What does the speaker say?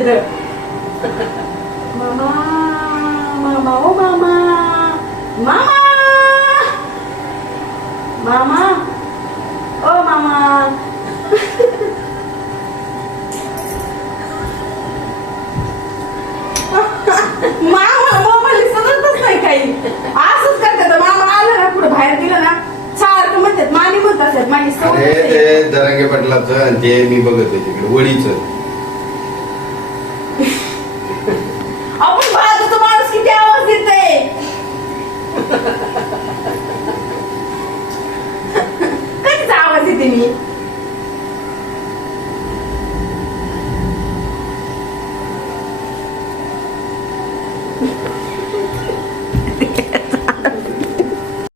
तर मामा मामा ओ मामा मामा मामा ओ मामा मामा मोबाईल सततच नाही काही. असंच करतात मामा आलं ना पुढे बाहेर गेलं ना सारखं म्हणतात मामी म्हणतात माझी सवय. ते दरांगे पाटलाचं आणि ते मी बघत तिकडे वडीच. 黎